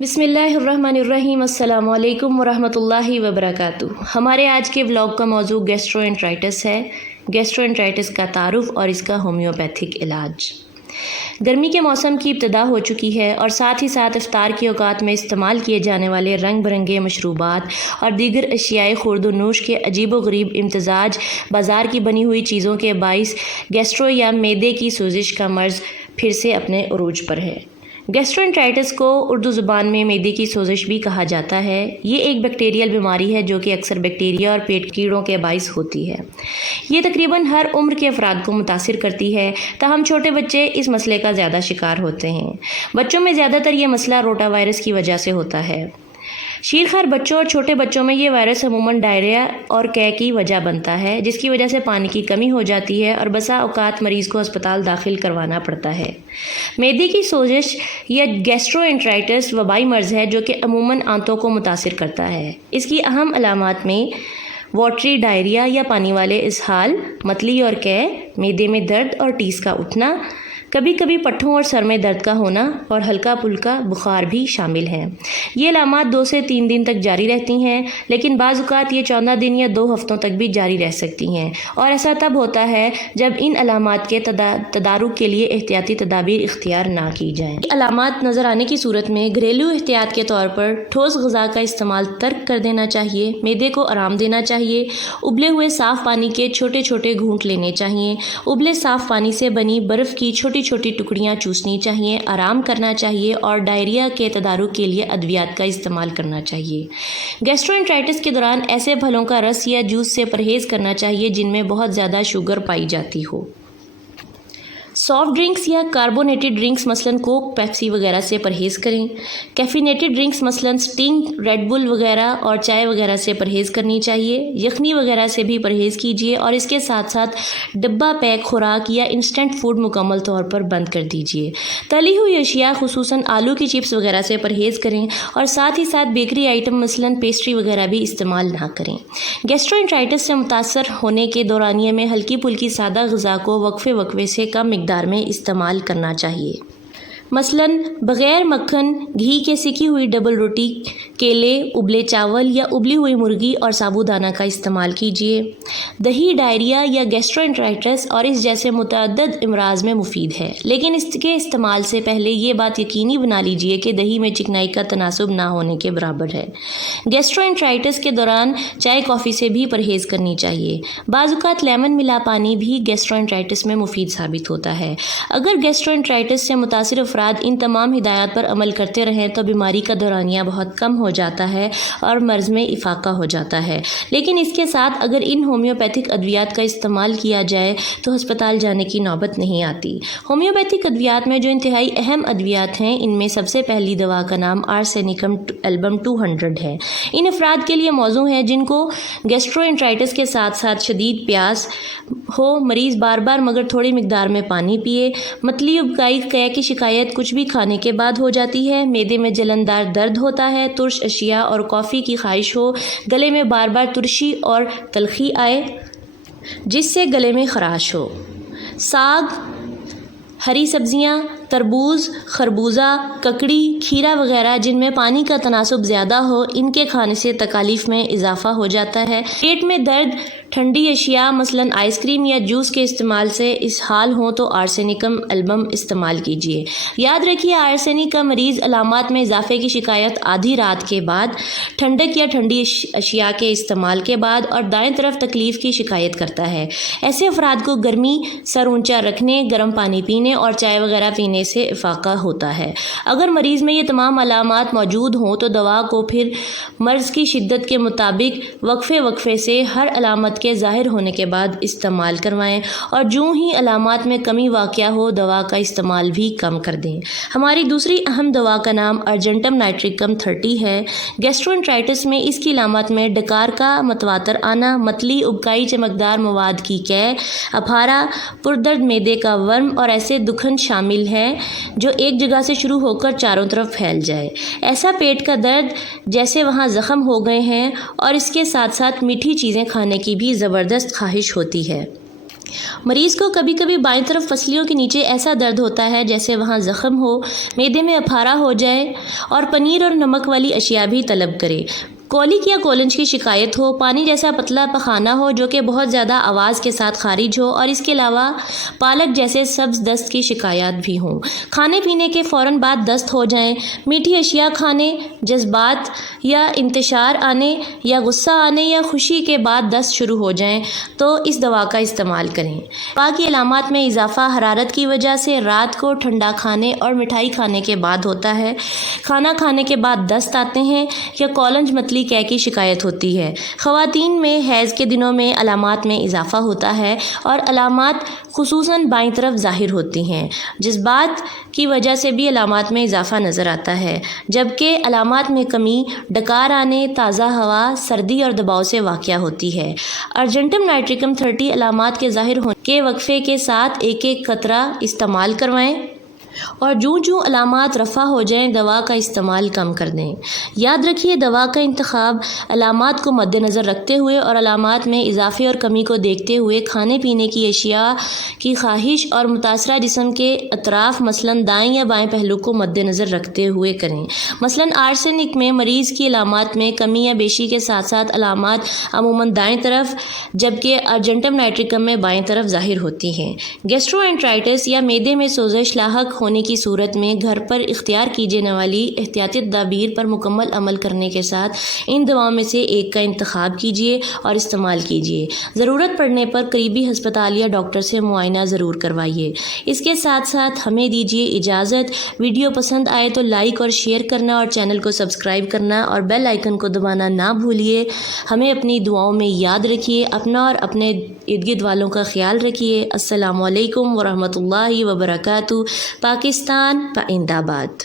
بسم اللہ الرحمن الرحیم، السلام علیکم ورحمۃ اللہ وبرکاتہ۔ ہمارے آج کے ولاگ کا موضوع گیسٹرو ہے۔ گیسٹرو کا تعارف اور اس کا ہومیوپیتھک علاج۔ گرمی کے موسم کی ابتدا ہو چکی ہے اور ساتھ ہی ساتھ افطار کے اوقات میں استعمال کیے جانے والے رنگ برنگے مشروبات اور دیگر اشیاء خورد و نوش کے عجیب و غریب امتزاج بازار کی بنی ہوئی چیزوں کے باعث گیسٹرو یا معدے کی سوزش کا مرض پھر سے اپنے عروج پر ہے۔ گیسٹرو کو اردو زبان میں معدے کی سوزش بھی کہا جاتا ہے۔ یہ ایک بیکٹیریل بیماری ہے جو کہ اکثر بیکٹیریا اور پیٹ کیڑوں کے باعث ہوتی ہے۔ یہ تقریباً ہر عمر کے افراد کو متاثر کرتی ہے، تاہم چھوٹے بچے اس مسئلے کا زیادہ شکار ہوتے ہیں۔ بچوں میں زیادہ تر یہ مسئلہ روٹا وائرس کی وجہ سے ہوتا ہے۔ شیرخوار بچوں اور چھوٹے بچوں میں یہ وائرس عموماً ڈائریا اور قے کی وجہ بنتا ہے، جس کی وجہ سے پانی کی کمی ہو جاتی ہے اور بسا اوقات مریض کو ہسپتال داخل کروانا پڑتا ہے۔ معدے کی سوزش یا گیسٹرو وبائی مرض ہے جو کہ عموماً آنتوں کو متاثر کرتا ہے۔ اس کی اہم علامات میں واٹری ڈائریا یا پانی والے اسہال، متلی اور قے، معدے میں درد اور ٹیس کا اٹھنا، کبھی کبھی پٹھوں اور سر میں درد کا ہونا اور ہلکا پھلکا بخار بھی شامل ہیں۔ یہ علامات 2 سے 3 دن تک جاری رہتی ہیں، لیکن بعض اوقات یہ 14 دن یا 2 ہفتوں تک بھی جاری رہ سکتی ہیں، اور ایسا تب ہوتا ہے جب ان علامات کے تدارک کے لیے احتیاطی تدابیر اختیار نہ کی جائیں۔ علامات نظر آنے کی صورت میں گھریلو احتیاط کے طور پر ٹھوس غذا کا استعمال ترک کر دینا چاہیے، معدے کو آرام دینا چاہیے، ابلے ہوئے صاف پانی کے چھوٹے چھوٹے گھونٹ لینے چاہیے، ابلے صاف پانی سے بنی برف کی چھوٹی چھوٹی ٹکڑیاں چوسنی چاہیے، آرام کرنا چاہیے اور ڈائریا کے تدارک کے لیے ادویات کا استعمال کرنا چاہیے۔ گیسٹرو کے دوران ایسے پھلوں کا رس یا جوس سے پرہیز کرنا چاہیے جن میں بہت زیادہ شوگر پائی جاتی ہو۔ سافٹ ڈرنکس یا کاربونیٹڈ ڈرنکس مثلاً کوک، پیپسی وغیرہ سے پرہیز کریں۔ کیفینیٹڈ ڈرنکس مثلاً سٹنگ، ریڈ بل وغیرہ اور چائے وغیرہ سے پرہیز کرنی چاہیے۔ یخنی وغیرہ سے بھی پرہیز کیجیے اور اس کے ساتھ ساتھ ڈبہ پیک خوراک یا انسٹنٹ فوڈ مکمل طور پر بند کر دیجیے۔ تلی ہوئی اشیاء خصوصاً آلو کی چپس وغیرہ سے پرہیز کریں اور ساتھ ہی ساتھ بیکری آئٹم مثلاً پیسٹری وغیرہ بھی استعمال نہ کریں۔ گیسٹرو سے متاثر ہونے کے دورانیے میں ہلکی پھلکی سادہ غذا کو وقفے وقفے سے کم مقدار میں استعمال کرنا چاہیے۔ مثلاً بغیر مکھن، گھی کے سکی ہوئی ڈبل روٹی، کیلے، ابلے چاول یا ابلی ہوئی مرغی اور سابودانہ کا استعمال کیجیے۔ دہی ڈائریا یا گیسٹرو اور اس جیسے متعدد امراض میں مفید ہے، لیکن اس کے استعمال سے پہلے یہ بات یقینی بنا لیجیے کہ دہی میں چکنائی کا تناسب نہ ہونے کے برابر ہے۔ گیسٹرو کے دوران چائے کافی سے بھی پرہیز کرنی چاہیے۔ بعض اوقات لیمن ملا پانی بھی گیسٹرو میں مفید ثابت ہوتا ہے۔ اگر گیسٹرو سے متاثر افراد ان تمام ہدایات پر عمل کرتے رہیں تو بیماری کا دورانیہ بہت کم ہو جاتا ہے اور مرض میں افاقہ ہو جاتا ہے، لیکن اس کے ساتھ اگر ان ہومیوپیتھک ادویات کا استعمال کیا جائے تو ہسپتال جانے کی نوبت نہیں آتی۔ ہومیوپیتھک ادویات میں جو انتہائی اہم ادویات ہیں، ان میں سب سے پہلی دوا کا نام آرسینکم ایلبم 200 ہے۔ ان افراد کے لیے موزوں ہے جن کو گیسٹرو کے ساتھ ساتھ شدید پیاس ہو، مریض بار بار مگر تھوڑی مقدار میں پانی پیے، متلی ابکائی قے کی شکایت کچھ بھی کھانے کے بعد ہو جاتی ہے، معدے میں جلندار درد ہوتا ہے، ترش اشیاء اور کافی کی خواہش ہو، گلے میں بار بار ترشی اور تلخی آئے جس سے گلے میں خراش ہو، ساگ، ہری سبزیاں، تربوز، خربوزہ، ککڑی، کھیرا وغیرہ جن میں پانی کا تناسب زیادہ ہو، ان کے کھانے سے تکالیف میں اضافہ ہو جاتا ہے۔ پیٹ میں درد، ٹھنڈی اشیاء مثلاً آئس کریم یا جوس کے استعمال سے اسہال ہوں تو آرسینکم ایلبم استعمال کیجیے۔ یاد رکھیے آرسینک کا مریض علامات میں اضافے کی شکایت آدھی رات کے بعد، ٹھنڈک یا ٹھنڈی اشیاء کے استعمال کے بعد اور دائیں طرف تکلیف کی شکایت کرتا ہے۔ ایسے افراد کو گرمی، سر اونچا رکھنے، گرم پانی پینے اور چائے وغیرہ پینے سے افاقہ ہوتا ہے۔ اگر مریض میں یہ تمام علامات موجود ہوں تو دوا کو پھر مرض کی شدت کے مطابق وقفے وقفے سے ہر علامت کے ظاہر ہونے کے بعد استعمال کروائیں، اور جوں ہی علامات میں کمی واقع ہو دوا کا استعمال بھی کم کر دیں۔ ہماری دوسری اہم دوا کا نام ارجنٹم نائٹریکم 30 ہے۔ گیسٹرو میں اس کی علامات میں ڈکار کا متواتر آنا، متلی ابکائی چمکدار مواد کی قے، اپھارا، پردرد معدے کا ورم اور ایسے دکھن شامل ہیں جو ایک جگہ سے شروع ہو کر چاروں طرف پھیل جائے، ایسا پیٹ کا درد جیسے وہاں زخم ہو گئے ہیں، اور اس کے ساتھ ساتھ میٹھی چیزیں کھانے کی بھی زبردست خواہش ہوتی ہے۔ مریض کو کبھی کبھی بائیں طرف پسلیوں کے نیچے ایسا درد ہوتا ہے جیسے وہاں زخم ہو، معدے میں اپھارا ہو جائے اور پنیر اور نمک والی اشیاء بھی طلب کرے۔ کولیک یا کولنج کی شکایت ہو، پانی جیسا پتلا پخانہ ہو جو کہ بہت زیادہ آواز کے ساتھ خارج ہو، اور اس کے علاوہ پالک جیسے سبز دست کی شکایات بھی ہوں۔ کھانے پینے کے فوراً بعد دست ہو جائیں، میٹھی اشیاء کھانے، جذبات یا انتشار آنے یا غصہ آنے یا خوشی کے بعد دست شروع ہو جائیں تو اس دوا کا استعمال کریں۔ وبا کی علامات میں اضافہ حرارت کی وجہ سے رات کو ٹھنڈا کھانے اور مٹھائی کھانے کے بعد ہوتا ہے۔ کھانا کھانے کے بعد دست آتے ہیں یا کولنج متلی قے کی شکایت ہوتی ہے۔ خواتین میں حیض کے دنوں میں علامات میں اضافہ ہوتا ہے اور علامات خصوصاً بائیں طرف ظاہر ہوتی ہیں۔ جذبات کی وجہ سے بھی علامات میں اضافہ نظر آتا ہے، جبکہ علامات میں کمی ڈکار آنے، تازہ ہوا، سردی اور دباؤ سے واقع ہوتی ہے۔ ارجنٹم نائٹریکم 30 علامات کے ظاہر ہونے کے وقفے کے ساتھ ایک ایک قطرہ استعمال کروائیں اور جوں علامات رفع ہو جائیں دوا کا استعمال کم کر دیں۔ یاد رکھیے دوا کا انتخاب علامات کو مد نظر رکھتے ہوئے اور علامات میں اضافے اور کمی کو دیکھتے ہوئے کھانے پینے کی اشیاء کی خواہش اور متاثرہ جسم کے اطراف مثلاً دائیں یا بائیں پہلو کو مد نظر رکھتے ہوئے کریں۔ مثلاً آرسینک میں مریض کی علامات میں کمی یا بیشی کے ساتھ ساتھ علامات عموماً دائیں طرف جبکہ ارجنٹم نائٹریکم میں بائیں طرف ظاہر ہوتی ہیں۔ گیسٹروانٹرائٹس یا معدے میں سوزش لاحق ہونے کی صورت میں گھر پر اختیار کی جانے والی احتیاطی تدابیر پر مکمل عمل کرنے کے ساتھ ان دواؤں میں سے ایک کا انتخاب کیجیے اور استعمال کیجیے۔ ضرورت پڑنے پر قریبی ہسپتال یا ڈاکٹر سے معائنہ ضرور کروائیے۔ اس کے ساتھ ساتھ ہمیں دیجیے اجازت۔ ویڈیو پسند آئے تو لائک اور شیئر کرنا اور چینل کو سبسکرائب کرنا اور بیل آئیکن کو دبانا نہ بھولیے۔ ہمیں اپنی دعاؤں میں یاد رکھیے۔ اپنا اور اپنے ارد گرد والوں کا خیال رکھیے۔ السلام علیکم ورحمۃ اللہ وبرکاتہ۔ پاکستان پائندہ باد۔